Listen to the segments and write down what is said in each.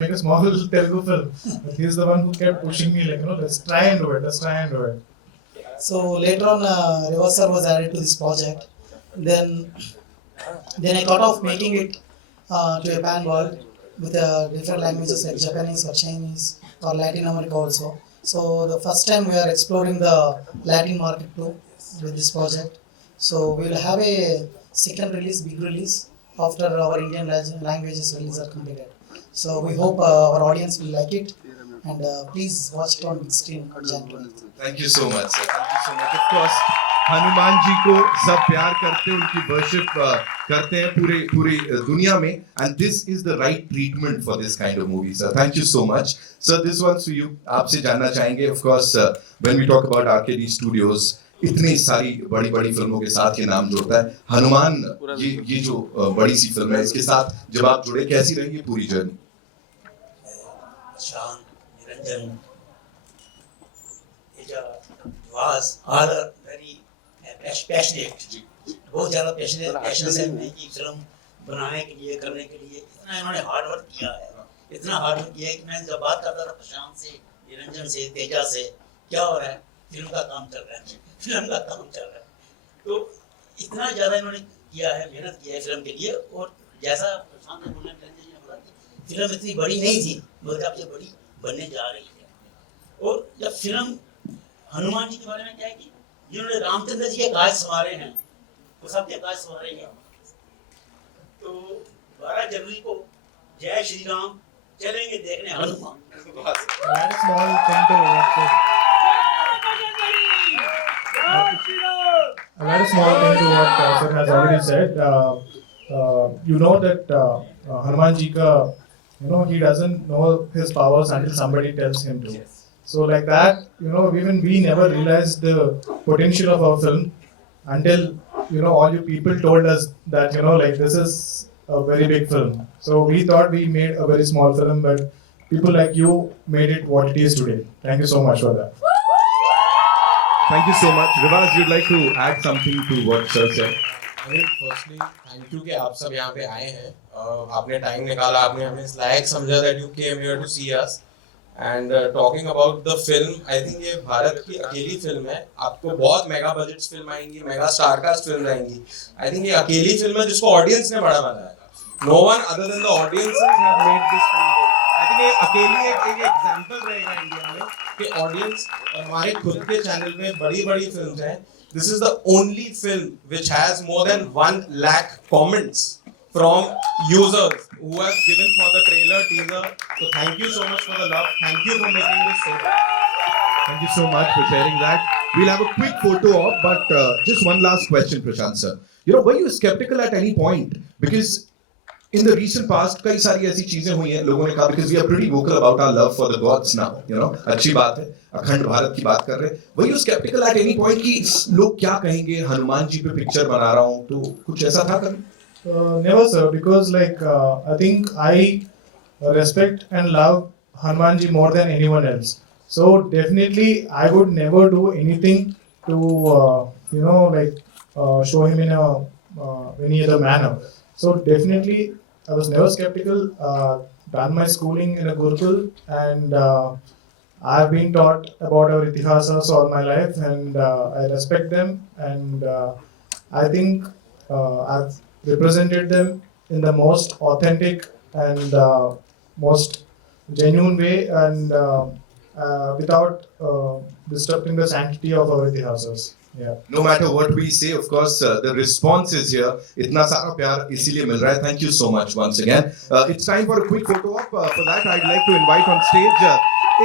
make a small Telugu film. But he's the one who kept pushing me, like, let's try and do it, let's try and do it. So later on, Reversar was added to this project. Then, then I thought of making it to a pan world with different languages like Japanese or Chinese or Latin America also. So the first time we are exploring the Latin market too with this project. So we will have a second release, big release after our Indian languages release are completed. So we hope our audience will like it, and please watch it on big screen on Jan 20th. Thank you so much, sir. Thank you so much. Of course, Hanuman ji को सब प्यार करते हैं, उनकी worship करते हैं पूरे पूरी दुनिया में, and this is the right treatment for this kind of movie, sir. Thank you so much, sir. This one's for you. आपसे जानना चाहेंगे, of course, when we talk about RKD Studios, इतनी सारी बड़ी बड़ी फिल्मों के साथ ये नाम जुड़ता है. हनुमान ये जो बड़ी सी फिल्म है, इसके साथ जब आप जुड़े, कैसी रही ये पूरी journey? Sean, Niranjan, was all very passionate. बहुत ज़्यादा पैशन से मैं की फिल्म बनाने के लिए करने के लिए इतना इन्होंने हार्ड वर्क किया है, इतना हार्ड वर्क किया है कि मैं जब बात करता था प्रशांत से, निरंजन से, तेजा से, क्या हो रहा है, फिल्म का काम चल रहा है, फिल्म का काम चल रहा है. तो इतना ज़्यादा इन्होंने किया है, मेहनत किया है फिल्म के लिए. और जैसा प्रशांत ने बोला, निरंजन जी ने बोला कि फिल्म इतनी बड़ी नहीं थी, मगर अब ये बड़ी बनने जा रही है. और जब फिल्म हनुमान जी के बारे में क्या है कि जिन्होंने रामचंद्र जी के काज संवारे हैं, वो सबके काज संवारे हैं. तो 12 जनवरी को जय श्री राम चलेंगे देखने Hanuman. Very small thing to watch it. A very small thing to what sir has already said. You know that Hanuman ji ka, he doesn't know his powers until somebody tells him to. So like that, even we never realized the potential of our film until, all you people told us that, like this is a very big film. So we thought we made a very small film, but people like you made it what it is today. Thank you so much for that. Thank you so much. Rivas, you'd like to add something to what sir said? अरे firstly thank you कि आप सब यहाँ पे आए हैं. आपने time निकाला, आपने हमें इस लायक समझा that you came here to see us. And talking about the film, I think ये भारत की अकेली फिल्म है. आपको बहुत मेगा बजट्स फिल्म आएंगी, मेगा स्टारकास्ट फिल्म आएंगी. आई थिंक ये अकेली फिल्म है जिसको ऑडियंस ने बड़ा बनाया. No one other than the audiences have made this film. I think ये अकेली एक एग्जांपल रहेगा इंडिया में कि ऑडियंस, हमारे खुद के चैनल में बड़ी बड़ी फिल्म्स हैं. This is the only film which has more than 1 lakh comments from users who have given for the trailer, teaser. So thank you so much for the love. Thank you for making this so bad. Thank you so much for sharing that. We'll have a quick photo op, but just one last question, Prashant sir. Were you skeptical at any point? Because in the recent past, कई सारी ऐसी चीजें हुई हैं, लोगों ने कहा because we are pretty vocal about our love for the gods now. अच्छी बात है, अखंड भारत की बात कर रहे हैं. Were you skeptical at any point कि लोग क्या कहेंगे, हनुमान जी पे पिक्चर बना रहा हूँ, तो कुछ ऐसा था कभी? Never, sir, because I think I respect and love Hanuman ji more than anyone else. So definitely I would never do anything to show him in any other manner. So definitely I was never skeptical. Done my schooling in a Gurukul, and I've been taught about our itihasas all my life, and I respect them, and I think I've represented them in the most authentic and most genuine way, and without disrupting the sanctity of our itihasas. Yeah. No matter what we say, of course, the response is here. इतना सारा प्यार इसीलिए मिल रहा है. Thank you so much once again. It's time for a quick photo op. For that, I'd like to invite on stage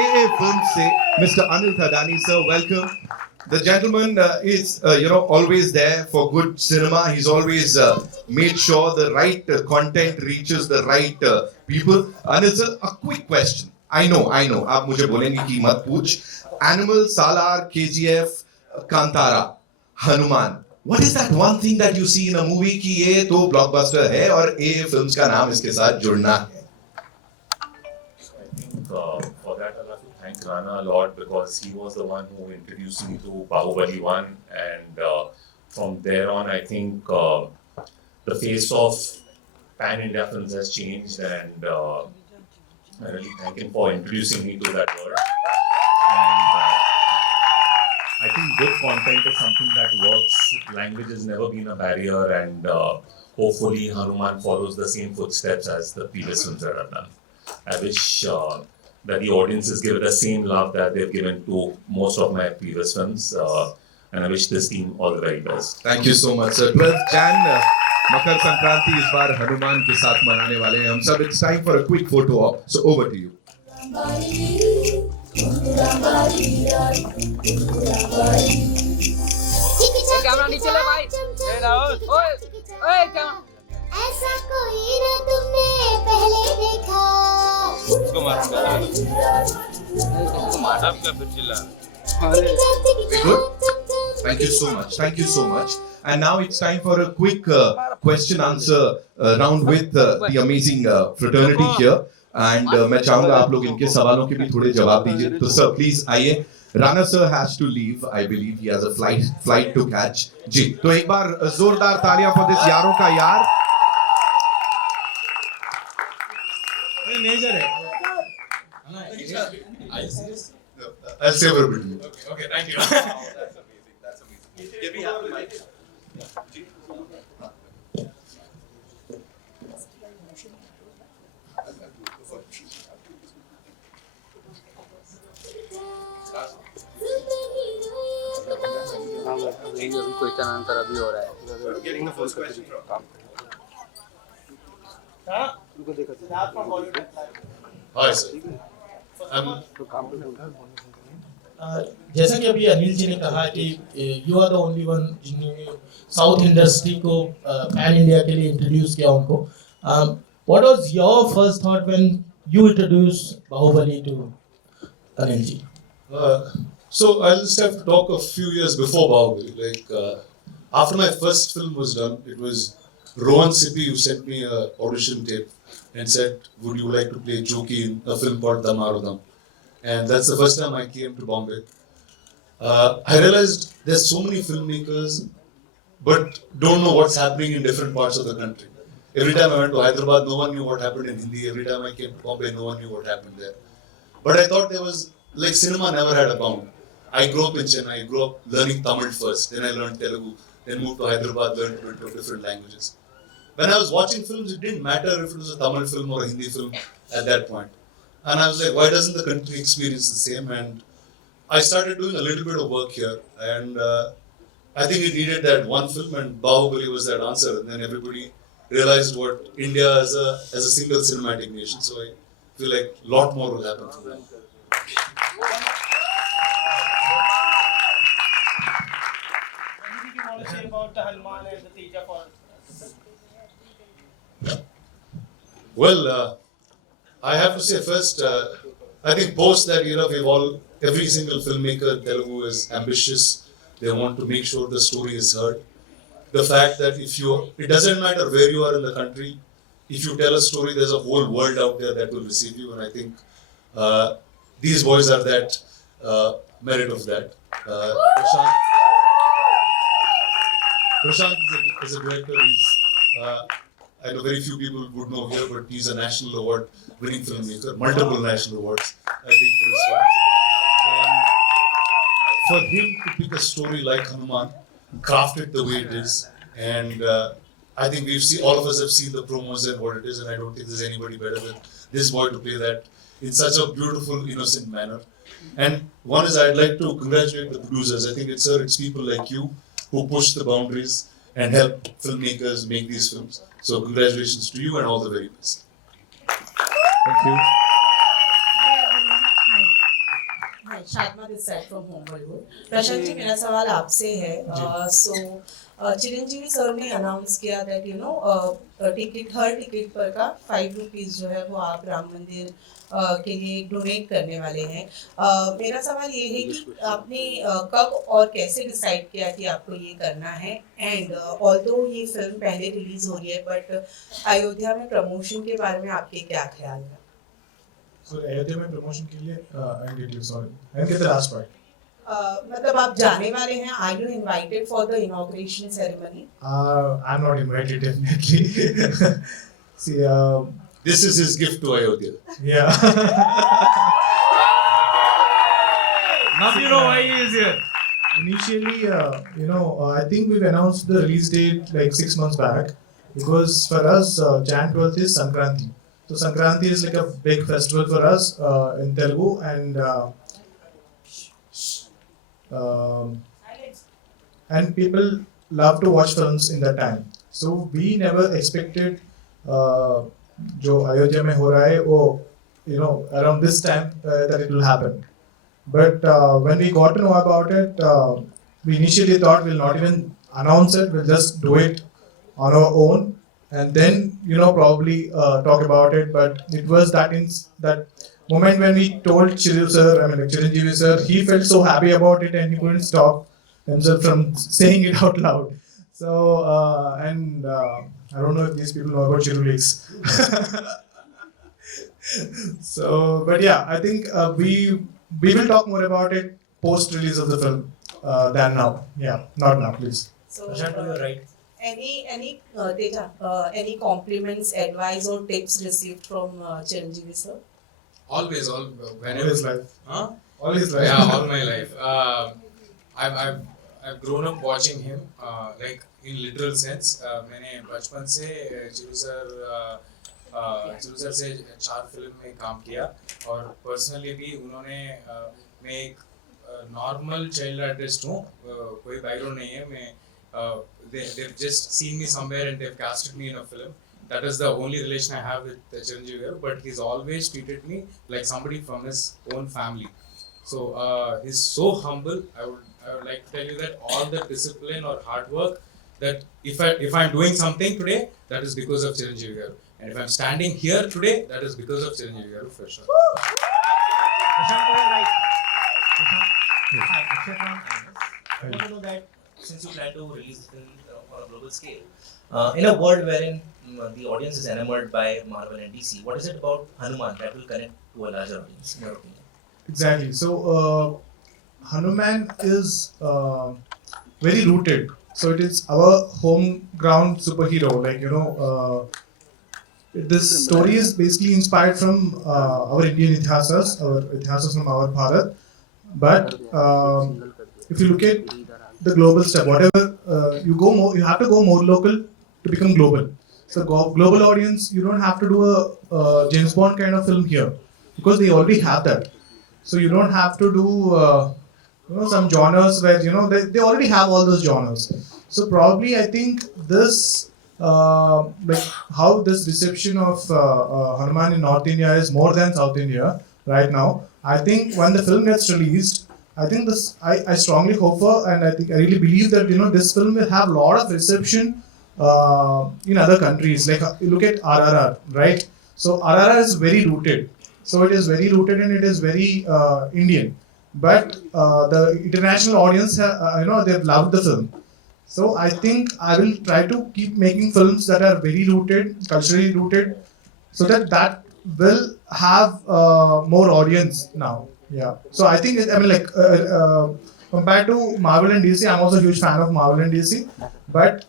AA Films से Mr. Anil Thadani, sir. Welcome. The gentleman is, always there for good cinema. He's always made sure the right content reaches the right people. Anil sir, a quick question. I know. आप मुझे बोलेंगे कि मत पूछ. Animal, Salar, KGF, Kantara, Hanuman. What is that one thing that you see in a movie कि ये तो blockbuster है और AA Films का नाम इसके साथ जुड़ना है? I think for that I'll have to thank Rana a lot because he was the one who introduced me to Bahubali 1, and from there on I think the face of pan-India films has changed, and I really thank him for introducing me to that word. And I think good content is something that works. Language has never been a barrier, and hopefully Hanuman follows the same footsteps as the previous films that I've done. I wish that the audiences give it the same love that they've given to most of my previous films. And I wish this team all the very best. Thank you so much, sir. 12th Jan, Makar Sankranti इस बार हनुमान के साथ मनाने वाले हैं हम सब. It's time for a quick photo op. So over to you. Camera नीचे ले भाई. ए राहुल. ओए ओए कैमरा. ऐसा कोई न तुमने पहले देखा. उसको मारूंगा. उसको मारा क्या फिर चिल्ला. Very good. Thank you so much. Thank you so much. And now it's time for a quick question answer round with the amazing fraternity here. And मैं चाहूँगा आप लोग इनके सवालों के भी थोड़े जवाब दीजिए. तो sir please आइए. Rana sir has to leave. I believe he has a flight to catch. जी. तो एक बार जोरदार तालियां for this यारों का यार. Major है. Are you serious? I'll save a bit. Okay, thank you. That's amazing. Can we have the mic? अभी question answer अभी हो रहा है. Getting the first question from. Hi sir. जैसा कि अभी अनिल जी ने कहा कि you are the only one जिन्होंने साउथ इंडस्ट्री को पैन इंडिया के लिए इंट्रोड्यूस किया उनको. What was your first thought when you introduce Baahubali to Anil ji? So I'll just have to talk a few years before Bahubali. Like after my first film was done, it was Rohan Sippy who sent me a audition tape and said, "Would you like to play Joki in a film called Damarodam?" And that's the first time I came to Bombay. I realized there's so many filmmakers, but don't know what's happening in different parts of the country. Every time I went to Hyderabad, no one knew what happened in Hindi. Every time I came to Bombay, no one knew what happened there. But I thought there was, like, cinema never had a bound. I grew up in Chennai. I grew up learning Tamil first. Then I learned Telugu. Then moved to Hyderabad, learned a bit of different languages. When I was watching films, it didn't matter if it was a Tamil film or a Hindi film at that point. And I was like, why doesn't the country experience the same? And I started doing a little bit of work here. And I think it needed that one film, and Bahubali was that answer. And then everybody realized what India as a single cinematic nation. So I feel like a lot more will happen from that. About Hanuman and the Teja for Well, I have to say first, I think post that era, every single filmmaker in Telugu is ambitious. They want to make sure the story is heard. The fact that it doesn't matter where you are in the country, if you tell a story, there's a whole world out there that will receive you. And I think these boys are that merit of that. Prashant is a director. I know very few people would know here, but he's a national award winning filmmaker, multiple national awards, I think, for his films. And for him to pick a story like Hanuman, craft it the way it is, and I think all of us have seen the promos and what it is, and I don't think there's anybody better than this boy to play that in such a beautiful, innocent manner. And one is, I'd like to congratulate the producers. I think it's people like you who push the boundaries and help filmmakers make these films. So congratulations to you and all the very best. Thank you. Hi, Shadma this side from Home Bollywood. Prashant ji, मेरा सवाल आपसे है. Chiranjeevi sir ने announce किया that ticket her ticket पर का 5 rupees जो है वो आप राम मंदिर के लिए डोनेट करने वाले हैं. मेरा सवाल ये है कि आपने कब और कैसे डिसाइड किया कि आपको ये करना है, एंड ऑल्दो ये फिल्म पहले रिलीज हो रही है, बट अयोध्या में प्रमोशन के बारे में आपके क्या ख्याल है? अयोध्या में प्रमोशन के लिए I get you, sorry I get the last part. मतलब आप जाने वाले हैं, are you invited for the inauguration ceremony? I am not invited definitely. See, this is his gift to Ayodhya. Yeah. Now you know why he is here. Initially, I think we've announced the release date like 6 months back because for us, Jan 12th is Sankranti. So Sankranti is like a big festival for us in Telugu, and people love to watch films in that time. So we never expected जो अयोध्या में हो रहा है वो around this time that it will happen. But when we got to know about it, we initially thought we'll not even announce it. We'll just do it on our own, and then probably talk about it. But it was that moment when we told Chiranjeevi sir, he felt so happy about it and he couldn't stop himself from saying it out loud. So I don't know if these people know about Chiru Leaks. So, but yeah, I think we will talk more about it post release of the film than now. Yeah, not now, please. So, Prashant, to your right. any Teja, any compliments, advice, or tips received from Chiranjeevi sir? Always, All whenever. his life. Huh? All his life. Yeah, all my life. I've grown up watching him, like in literal sense. मैंने बचपन से चिरू sir से 4 film में काम किया और personally भी उन्होंने मैं एक नॉर्मल चाइल्ड आर्टिस्ट हूँ, कोई बैकग्राउंड नहीं है, मैं they've just seen me somewhere and they've casted me in a film. That is the only relation I have with Chiranjeevi garu, but he's always treated me like somebody from his own family. So he's so humble. I would like to tell you that all the discipline or hard work, that if I'm doing something today, that is because of Chiranjeevi garu, and if I'm standing here today, that is because of Chiranjeevi garu for sure. Prashant, to your right. Prashant. Hi, Akshay from Anus. I want to know that since you plan to release the film on a global scale, in a world wherein the audience is enamored by Marvel and DC, what is it about Hanuman that will connect to a larger audience, in your opinion? Exactly. So Hanuman is very rooted. So it is our home ground superhero. This story is basically inspired from our Indian ithasas, our ithasas from our Bharat. But if you look at the global step, whatever you have to go more local to become global. So global audience, you don't have to do a James Bond kind of film here because they already have that. So you don't have to do some genres where they already have all those genres. So probably I think this how this reception of Hanuman in North India is more than South India right now. I think when the film gets released, I think this I strongly hope for, and I really believe that this film will have a lot of reception in other countries. Like you look at RRR, right? So RRR is very rooted. So it is very rooted and it is very Indian. But the international audience, they've loved the film. So I think I will try to keep making films that are very rooted, culturally rooted, so that will have more audience now. Yeah. So I think compared to Marvel and DC, I'm also a huge fan of Marvel and DC. But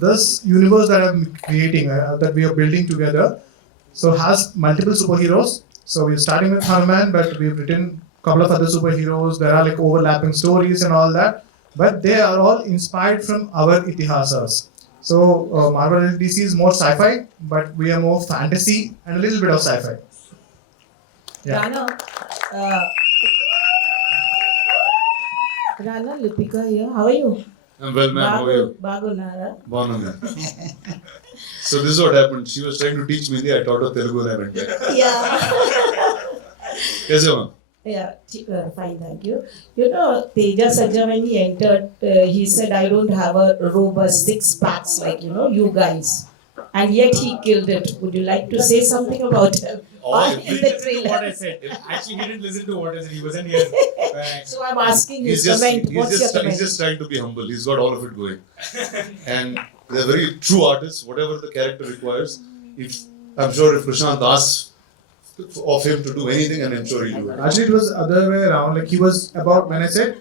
this universe that I'm creating, that we are building together, so has multiple superheroes. So we're starting with Hanuman, but we've written a couple of other superheroes. There are like overlapping stories and all that. But they are all inspired from our itihasas. So Marvel and DC is more sci-fi, but we are more fantasy and a little bit of sci-fi. Yeah. Rana, Lipika here. How are you? I'm well, ma'am. How are you? Bagunara. Bonam. So this is what happened. She was trying to teach me Hindi. I taught her Telugu and I went back. Yeah. Yes, ma'am. Yeah, fine, thank you. Teja Sajja, when he entered, he said, I don't have a robust 6 packs like, you guys. And yet he killed it. Would you like to say something about it? He didn't listen to what I said. Actually, he didn't listen to what I said. He wasn't here. So I'm asking his comment. What's your comment? He's just trying to be humble. He's got all of it going. And they're very true artists. Whatever the character requires, I'm sure if Prashant asks of him to do anything, and I'm sure he'll do it. Actually, it was other way around. Like he was about when I said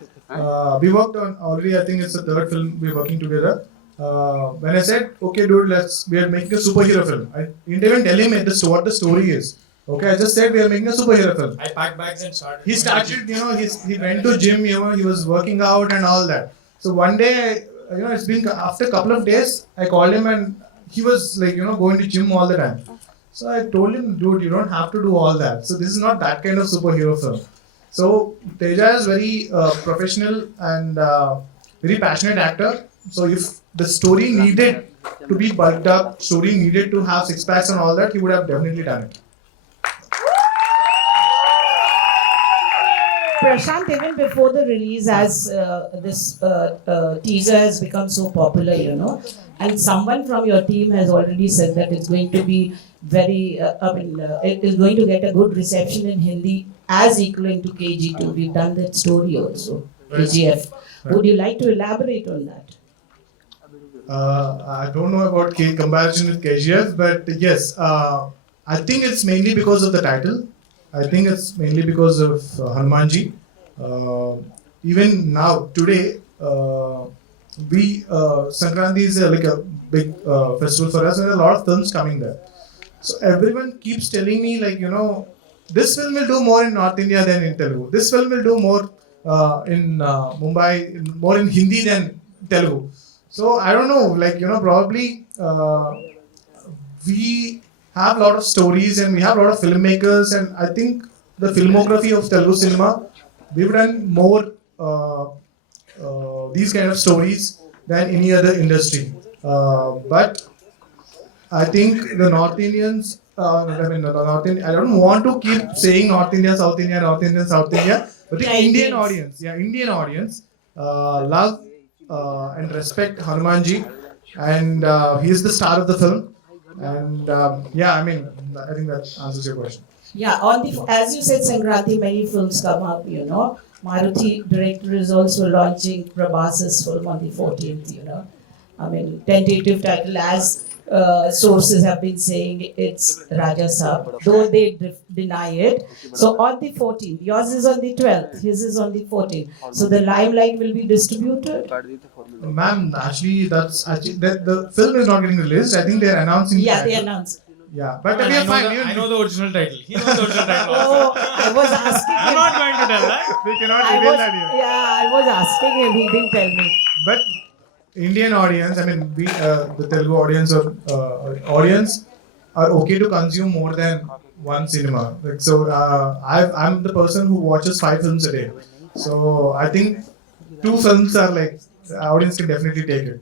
we worked on already. I think it's the 3rd film we're working together. when I said, okay, dude, we are making a superhero film. I didn't even tell him what the story is. Okay, I just said we are making a superhero film. I packed bags and started. He started, he went to gym, he was working out and all that. So one day, it's been after a couple of days, I called him and he was like, going to gym all the time. So I told him, dude, you don't have to do all that. So this is not that kind of superhero film. So Teja is very professional and very passionate actor. So if the story needed to be bulked up, story needed to have six packs and all that, he would have definitely done it. Prashant, even before the release, as this teaser has become so popular, and someone from your team has already said that it's going to be very, it is going to get a good reception in Hindi as equivalent to KG2. We've done that story also, KGF. Right. Would you like to elaborate on that? I don't know about comparison with KGF, but yes, I think it's mainly because of the title. I think it's mainly because of Hanumanji. Even now, today, Sankranti is like a big festival for us, and a lot of films coming there. So everyone keeps telling me, like, this film will do more in North India than in Telugu. This film will do more in Mumbai, more in Hindi than Telugu. So I don't know, like, probably we have a lot of stories and we have a lot of filmmakers, and I think the filmography of Telugu cinema, we've done more these kind of stories than any other industry. But I think the North Indians, I don't want to keep saying North India, South India, North India, South India, but the Indian audience love and respect Hanumanji, and he is the star of the film. And I think that answers your question. Yeah, as you said, Sankranti, many films come up, Maruti director is also launching Prabhas's film on the 14th, tentative title, as sources have been saying, it's Raja Saab, though they deny it. So on the 14th, yours is on the 12th, his is on the 14th. So the limelight will be distributed. Ma'am, actually, the film is not getting released. I think they are announcing. Yeah, they announced. Yeah, but we are fine. I know the original title. He knows the original title. Oh, I was asking I'm him. not going to tell that. We cannot reveal that here. Yeah, I was asking him. He didn't tell me. But Indian audience, the Telugu audience are okay to consume more than one cinema. Like, so, I'm the person who watches 5 films a day. So I think 2 films are like, the audience can definitely take it.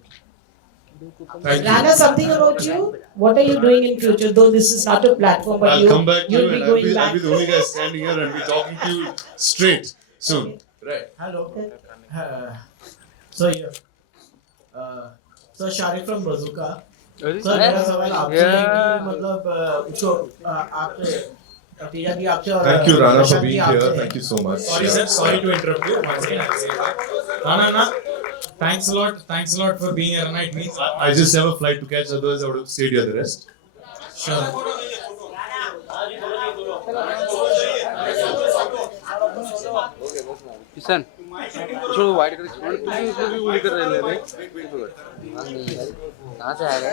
Thank you. Rana, something about you? What are you doing in future? Though this is not a platform, but I'll come back to you you'll be and going I'll back. be the only guy standing here and be talking to you straight soon. Right. Hello. So here. So Sharik from Bazooka. Sir मेरा सवाल आपसे है कि मतलब उसको आपसे तेजा जी आपसे और Thank you, Rana, for Prashant ji being आपसे here. है। Thank you so much. Sorry sir, sorry to interrupt you. Once again, I'll say that. Rana, thanks a lot for being here tonight. It means I just have a flight to catch, otherwise I would have stayed here the rest. sure. Kishan जो white कर तुम्हें उसमें भी उड़ी कर रहे हैं कहाँ से आएगा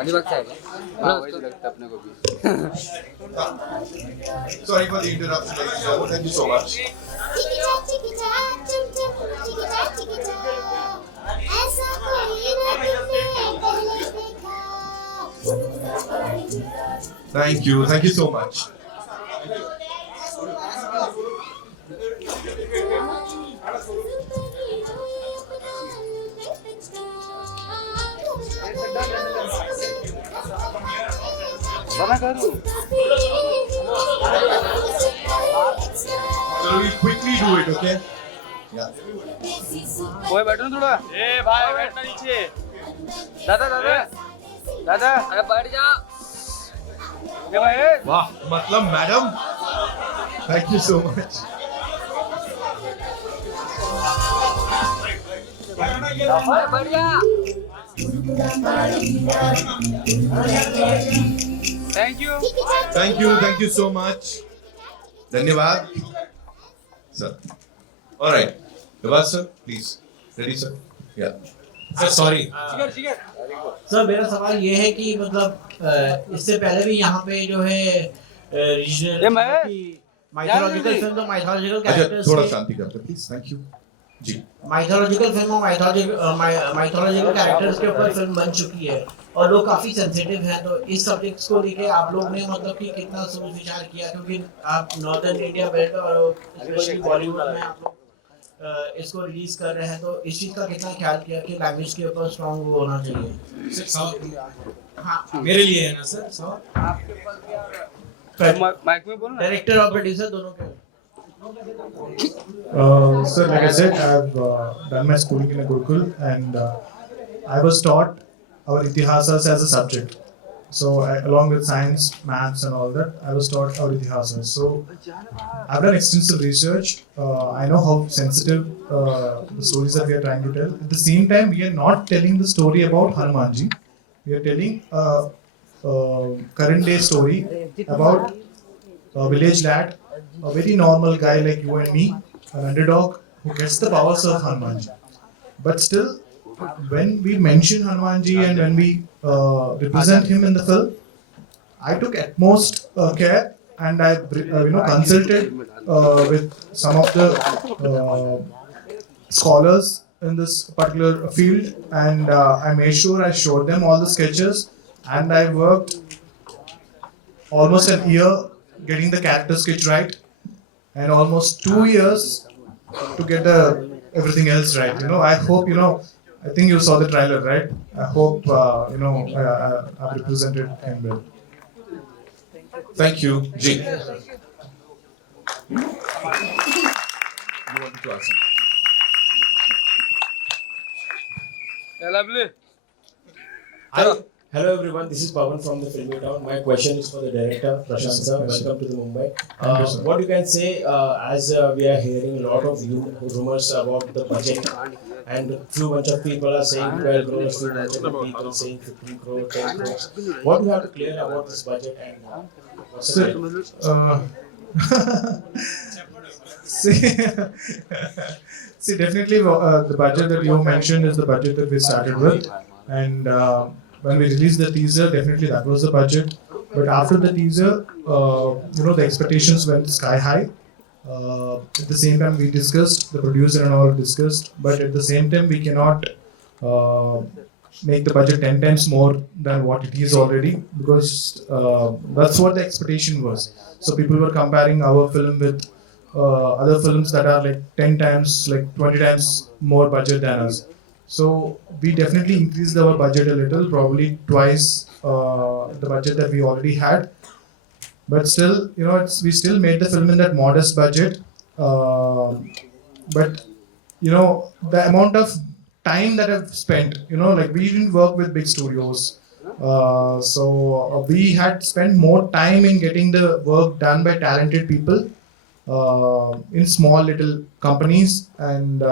अलीबाग से आएगा हाँ वही लगता है अपने को भी Sorry for the interruption. Thank you so much. चिकिचा चिकिचा चिकिचा ऐसा कोई ना तुमने पहले देखा। Thank you so much. बना करूँ So we'll quickly do it, okay? Yeah. कोई बैठो ना थोड़ा ए भाई बैठना नीचे दादा दादा दादा अरे बैठ जा ए भाई Wow, Matlam, madam. Thank you so much. बैठ जा Thank you so much. Dhanyavad. Sir. All right. Devas sir, please. Ready, sir? Yeah. Sir sorry sir मेरा सवाल ये है कि मतलब इससे पहले भी यहाँ पे जो है रीजनल माइथोलॉजिकल फिल्म तो माइथोलॉजिकल अच्छा कैरेक्टर्स थोड़ा शांति करते please, thank you ji. Mythological film और माइथोलॉजिकल कैरेक्टर्स के ऊपर फिल्म बन चुकी है और लोग काफी सेंसिटिव हैं, तो इस सब्जेक्ट्स को लेके आप लोग ने मतलब कि कितना सोच विचार किया, क्योंकि आप नॉर्दर्न इंडिया बेल्ट और स्पेशली बॉलीवुड में आप लोग इसको रिलीज कर रहे हैं, तो इस चीज का कितना ख्याल किया कि लैंग्वेज के ऊपर स्ट्रॉन्ग वो होना चाहिए? हाँ मेरे लिए है ना सर? माइक में बोलना। डायरेक्टर और प्रोड्यूसर दोनों के So, like I said, I've done my schooling in a Gurukul, and I was taught our itihasas as a subject. So, along with science, maths, and all that, I was taught our itihasas. So, I've done extensive research. I know how sensitive the stories that we are trying to tell. At the same time, we are not telling the story about Hanumanji. We are telling a current day story about a village lad, a very normal guy like you and me, an underdog who gets the powers of Hanumanji. But still, when we mention Hanumanji and when we represent him in the film, I took utmost care, and I consulted with some of the scholars in this particular field, and I made sure I showed them all the sketches, and I worked almost an year getting the character sketch right, and almost 2 years to get everything else right. I hope I think you saw the trailer, right? I hope I've represented him well. Thank you, ji. You wanted to ask something? lovely. Hello everyone, this is Pawan from the Filmy Town. My question is for the director, Prashant sir. Welcome to the Mumbai. What you can say as we are hearing a lot of rumors about the budget, and few bunch of people are saying 12 crores, few bunch of people saying 15 crores, 10 crores. What do you have to clear about this budget and what's the See, definitely the budget that you mentioned is the budget that we started with, and when we released the teaser, definitely that was the budget. But after the teaser, the expectations went sky high. At the same time, we discussed, the producer and all discussed, but at the same time, we cannot make the budget 10 times more than what it is already, because that's what the expectation was. So people were comparing our film with other films that are like 10 times, like 20 times more budget than us. So we definitely increased our budget a little, probably twice the budget that we already had. But still, we still made the film in that modest budget. But the amount of time that I've spent, like we didn't work with big studios. So we had spent more time in getting the work done by talented people in small little companies, and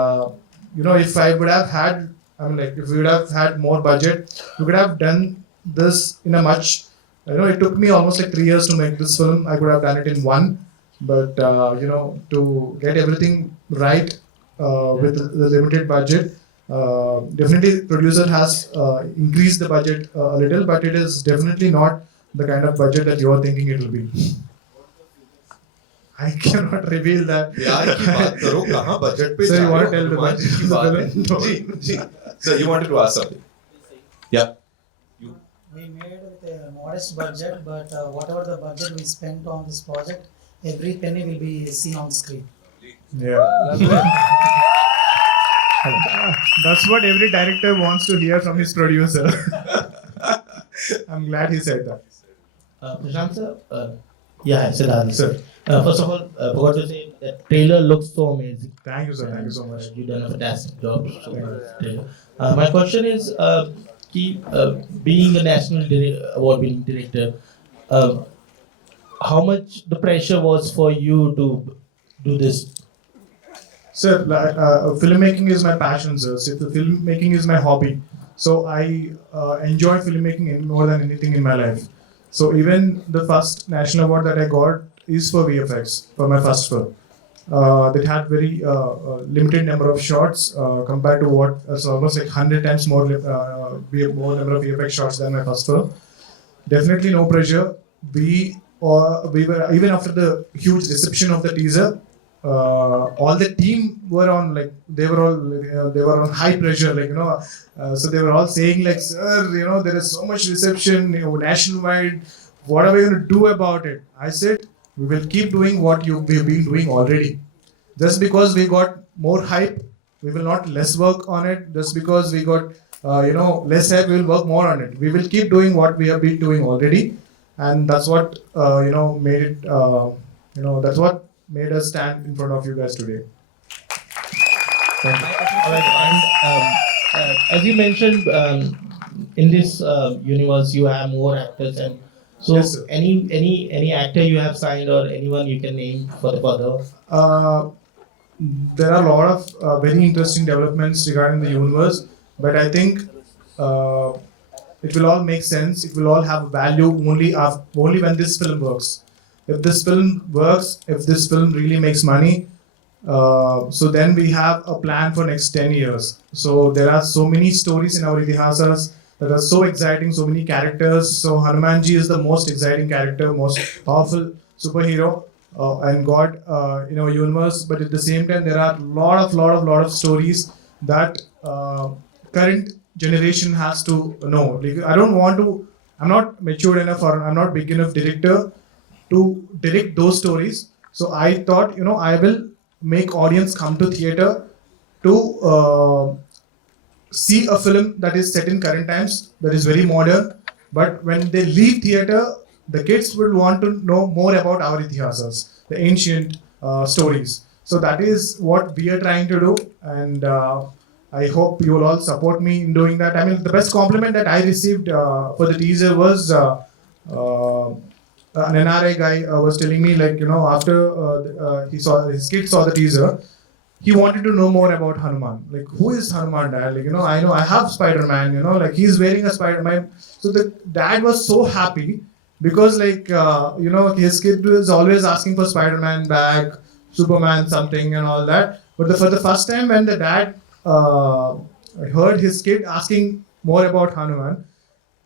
if I would have had, if we would have had more budget, we could have done this in a much, it took me almost like 3 years to make this film. I could have done it in one, but to get everything right with the limited budget, definitely producer has increased the budget a little, but it is definitely not the kind of budget that you are thinking it will be. I cannot reveal that. यार की बात करो, कहाँ budget पे Sir, you जा want रहे to हो? tell the Hanuman ji की बात है। जी। Sir, you wanted to ask something? Yeah. We made with a modest budget, but whatever the budget we spent on this project, every penny will be seen on screen. Yeah. That's what every director wants to hear from his producer. I'm glad he said that. Prashant sir, yeah, Siddharth sir. First of all, forgot to say that trailer looks so amazing. Thank you, sir. Thank you so much. You've done a fantastic job. My question is, being a national award-winning director, how much the pressure was for you to do this? Sir, filmmaking is my passion, sir. So filmmaking is my hobby. So I enjoy filmmaking more than anything in my life. So even the first national award that I got is for VFX, for my first film. that had very limited number of shots compared to what so almost like 100 times more more number of VFX shots than my first film. Definitely no pressure. We were even after the huge reception of the teaser. All the team were on like they were on high pressure so they were all saying like, sir, there is so much reception nationwide. What are we going to do about it? I said we will keep doing what we've been doing already. Just because we got more hype, we will not less work on it. Just because we got less hype, we will work more on it. We will keep doing what we have been doing already, and that's what made it. That's what made us stand in front of you guys today. Thank you. Alright, and as you mentioned, in this universe, you have more actors, and so Yes, sir. any actor you have signed or anyone you can name for the further. There are a lot of very interesting developments regarding the universe, but I think it will all make sense. It will all have value only when this film works. If this film works, if this film really makes money, so then we have a plan for next 10 years. So there are so many stories in our itihasas that are so exciting, so many characters. So Hanumanji is the most exciting character, most powerful superhero and God in our universe. But at the same time, there are lot of stories that current generation has to know. Like, I'm not matured enough or I'm not big enough director to direct those stories. So I thought, I will make audience come to theater to see a film that is set in current times, that is very modern. But when they leave theater, the kids will want to know more about our itihasas, the ancient stories. So that is what we are trying to do, and I hope you will all support me in doing that. I mean, the best compliment that I received for the teaser was an NRI guy was telling me after his kid saw the teaser, he wanted to know more about Hanuman. Like, who is Hanuman, dad? I know I have Spider-Man, he's wearing a Spider-Man. So the dad was so happy because his kid was always asking for Spider-Man bag, Superman something and all that. But for the first time when the dad heard his kid asking more about Hanuman,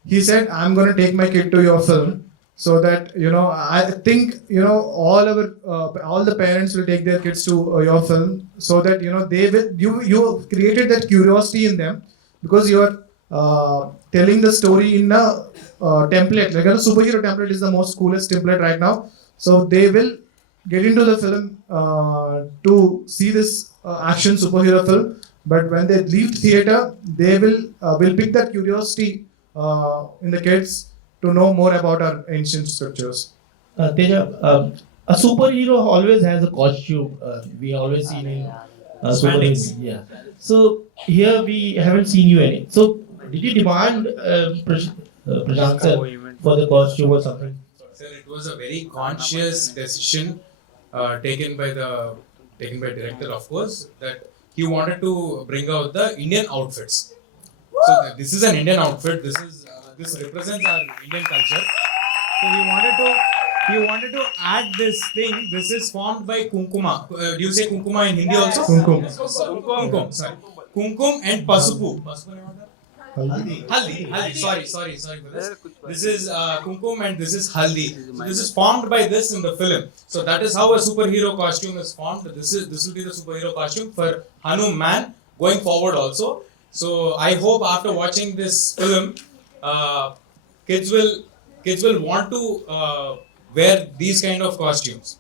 he said, I'm going to take my kid to your film. So that I think all the parents will take their kids to your film, so that they will you created that curiosity in them, because you are telling the story in a template. Like a superhero template is the most coolest template right now. So they will get into the film to see this action superhero film. But when they leave theater, they will pick that curiosity in the kids to know more about our ancient scriptures. Teja, a superhero always has a costume. We always seen in superheroes. Yeah. So here we haven't seen you any. So did you demand Prashant sir for the costume or something? Sir, it was a very conscious decision taken by director, of course, that he wanted to bring out the Indian outfits. So this is an Indian outfit. This represents our Indian culture. So he wanted to add this thing. This is formed by kumkuma. Do you say kumkuma in Hindi also? Kumkum. Kumkum. Sorry. Kumkum and pasupu. Haldi. Sorry for this. This is kumkum and this is haldi. So this is formed by this in the film. So that is how a superhero costume is formed. This will be the superhero costume for Hanuman going forward also. So I hope after watching this film, kids will want to wear these kind of costumes.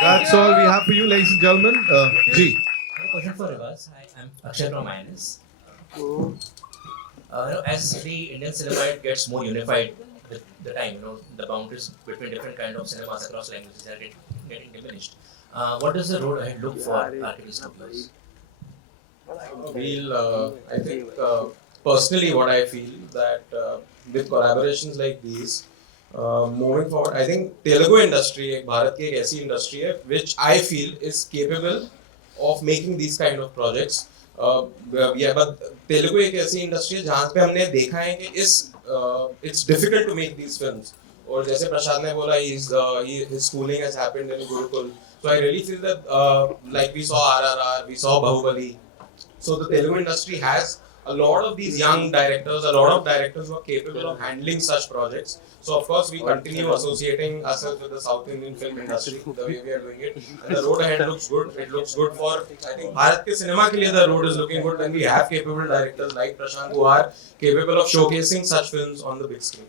That's all we have for you, ladies and gentlemen. G. I have a question for Rivas. Hi, I'm Akshay from INS. As the Indian cinema gets more unified with the time, the boundaries between different kind of cinemas across languages are getting diminished. What does the road ahead look for Arcade Studios? I think personally what I feel that with collaborations like these, moving forward, I think Telugu industry, Bharat की एक ऐसी industry है which I feel is capable of making these kind of projects. But Telugu एक ऐसी industry है जहाँ पे हमने देखा है कि it's difficult to make these films. और जैसे प्रशांत ने बोला his schooling has happened in Gurukul. So I really feel that like we saw RRR, we saw Bahubali. So the Telugu industry has a lot of these young directors, a lot of directors who are capable of handling such projects. So of course we continue associating ourselves with the South Indian film industry the way we are doing it. And the road ahead looks good. It looks good for, I think, Bharat ke cinema ke liye the road is looking good when we have capable directors like Prashant who are capable of showcasing such films on the big screen.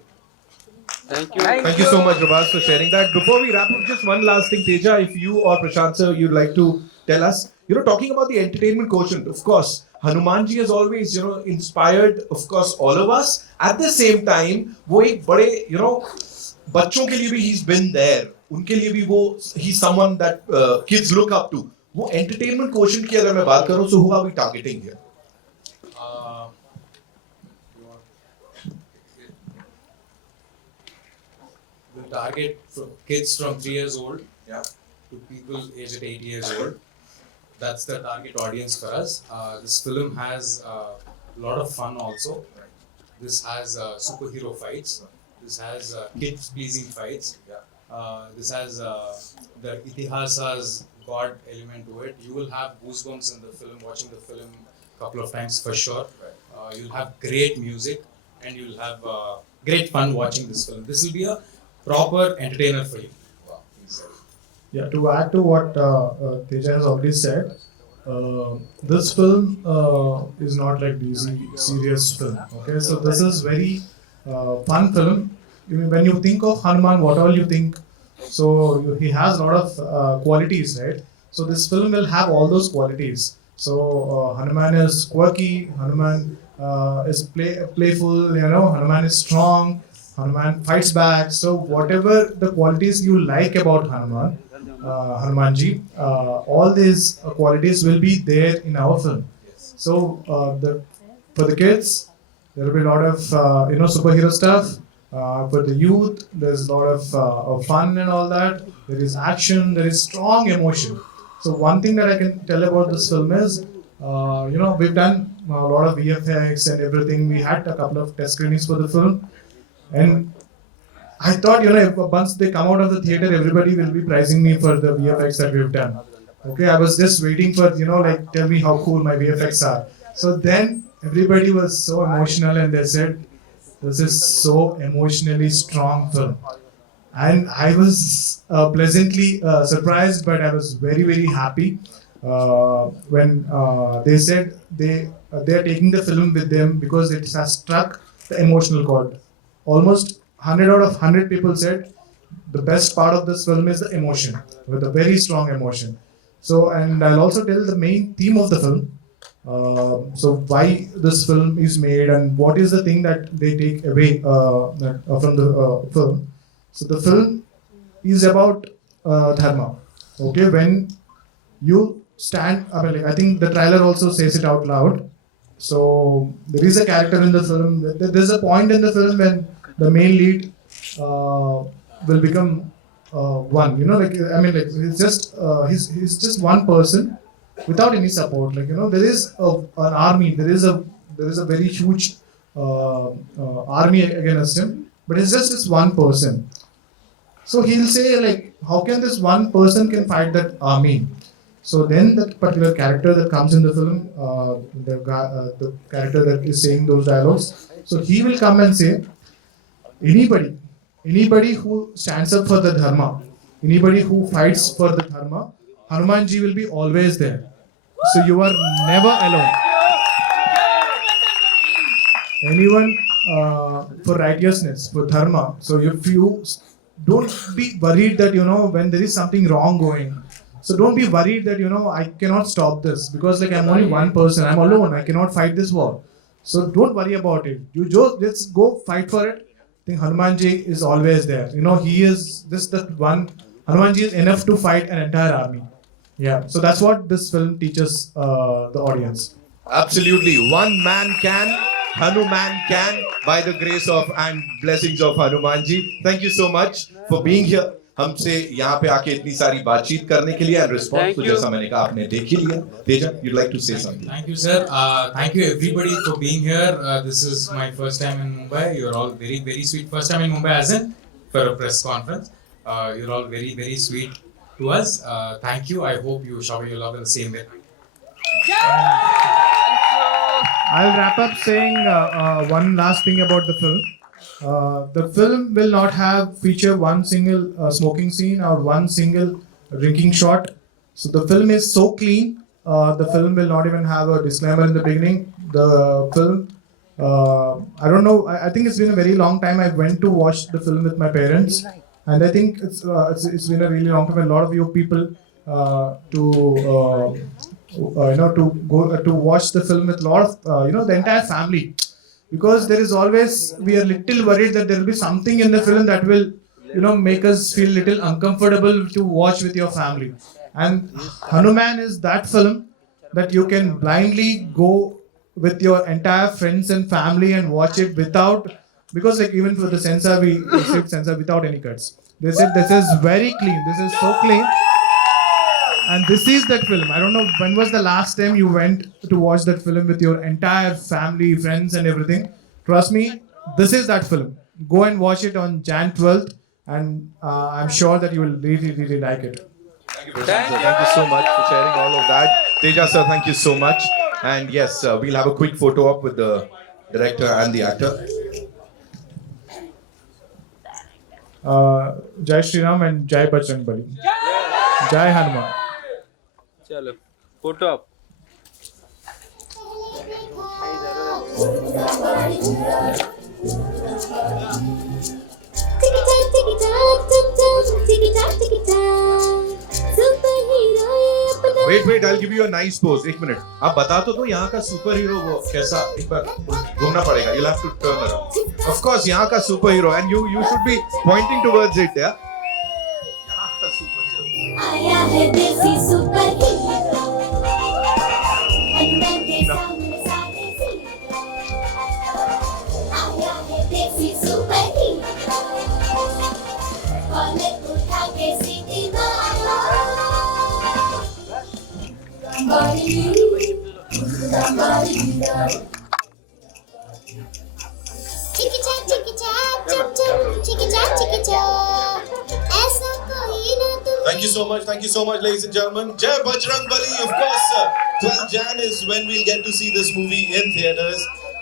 Thank you so much, Rabaz, for sharing that. Before we wrap up, just one last thing, Teja, if you or Prashant sir, you'd like to tell us, talking about the entertainment quotient, of course, Hanumanji has always, inspired, of course, all of us. At the same time, वो एक बड़े, बच्चों के लिए भी he's been there. उनके लिए भी वो, he's someone that kids look up to. वो entertainment quotient की अगर मैं बात करूँ, so who are we targeting here? The target from kids from 3 years old to people aged at 8 years old. That's the target audience for us. This film has a lot of fun also. This has superhero fights. This has kids-pleasing fights. This has the Itihasa's God element to it. You will have goosebumps in the film, watching the film a couple of times for sure. You'll have great music and you'll have great fun watching this film. This will be a proper entertainer for you. Yeah, to add to what Teja has already said, this film is not like DC serious film. Okay, so this is very fun film. When you think of Hanuman, what all you think? So he has a lot of qualities, right? So this film will have all those qualities. So Hanuman is quirky. Hanuman is playful. Hanuman is strong. Hanuman fights back. So whatever the qualities you like about Hanumanji, all these qualities will be there in our film. So for the kids, there will be a lot of superhero stuff. For the youth, there's a lot of fun and all that. There is action. There is strong emotion. So one thing that I can tell about this film is, we've done a lot of VFX and everything. We had a couple of test screenings for the film. And I thought, if once they come out of the theater, everybody will be praising me for the VFX that we've done. Okay, I was just waiting for, tell me how cool my VFX are. So then everybody was so emotional and they said, this is so emotionally strong film. And I was pleasantly surprised, but I was very, very happy when they said they are taking the film with them because it has struck the emotional chord. Almost 100 out of 100 people said the best part of this film is the emotion, with a very strong emotion. So, and I'll also tell the main theme of the film. So why this film is made and what is the thing that they take away from the film. So the film is about dharma. Okay, when you stand, I think the trailer also says it out loud. So there is a character in the film. There's a point in the film when the main lead will become one. It's just he's just one person without any support. There is an army. There is a very huge army against him, but it's just this one person. So he'll say how can this one person can fight that army? So then that particular character that comes in the film, the character that is saying those dialogues, so he will come and say, anybody who stands up for the dharma, anybody who fights for the dharma, Hanumanji will be always there. So you are never alone. Anyone for righteousness, for dharma. So if you don't be worried that when there is something wrong going. So don't be worried that I cannot stop this because I'm only one person. I'm alone. I cannot fight this war. So don't worry about it. You just go fight for it. I think Hanumanji is always there. He is just that one. Hanumanji is enough to fight an entire army. Yeah. So that's what this film teaches the audience. Absolutely. One man can, Hanuman can, by the grace of and blessings of Hanumanji. Thank you so much for being here. हमसे यहाँ पे आके इतनी सारी बातचीत करने के लिए and response तो जैसा मैंने कहा आपने देख ही लिया. Teja, you'd like to say something? Thank you, sir. Thank you everybody for being here. This is my first time in Mumbai. You're all very, very sweet. First time in Mumbai, as in? for a press conference. You're all very, very sweet to us. Thank you. I hope you shower your love in the same way. I'll wrap up saying one last thing about the film. The film will not feature one single smoking scene or one single drinking shot. So the film is so clean. The film will not even have a disclaimer in the beginning. The film, I don't know. I think it's been a very long time. I went to watch the film with my parents, and I think it's been a really long time. A lot of you people to go to watch the film with a lot of the entire family, because there is always, we are little worried that there will be something in the film that will make us feel little uncomfortable to watch with your family. And Hanuman is that film that you can blindly go with your entire friends and family and watch it without, because like even for the censor, we received censor without any cuts. They said this is very clean, this is so clean. And this is that film. I don't know when was the last time you went to watch that film with your entire family, friends and everything. Trust me, this is that film. Go and watch it on Jan 12th, and I'm sure that you will really, really like it. Thank you so much for sharing all of that. Teja sir, thank you so much. And yes, we'll have a quick photo up with the director and the actor. Jai Shri Ram and Jai Bajrang Bali. Jai Hanuman. चलो photo आप Wait, I'll give you a nice pose. एक minute. आप बता तो दो यहाँ का super hero वो कैसा, एक बार घूमना पड़ेगा. You'll have to turn around. Of course, यहाँ का super hero, and you should be pointing towards it, yeah. यहाँ का सुपर हीरो. आया है देसी सुपर हीरो, हनुमान के सामने सारे जीरो. आया है देसी सुपर हीरो, कॉलर उठा के सीटी मारो. चिकिचा चिकिचा चम चम चिकिचा चिकिचा ऐसा कोई ना तुम. Thank you so much, ladies and gentlemen. Jai Bajrang Bali, of course. 12 Jan is when we'll get to see this movie in theaters.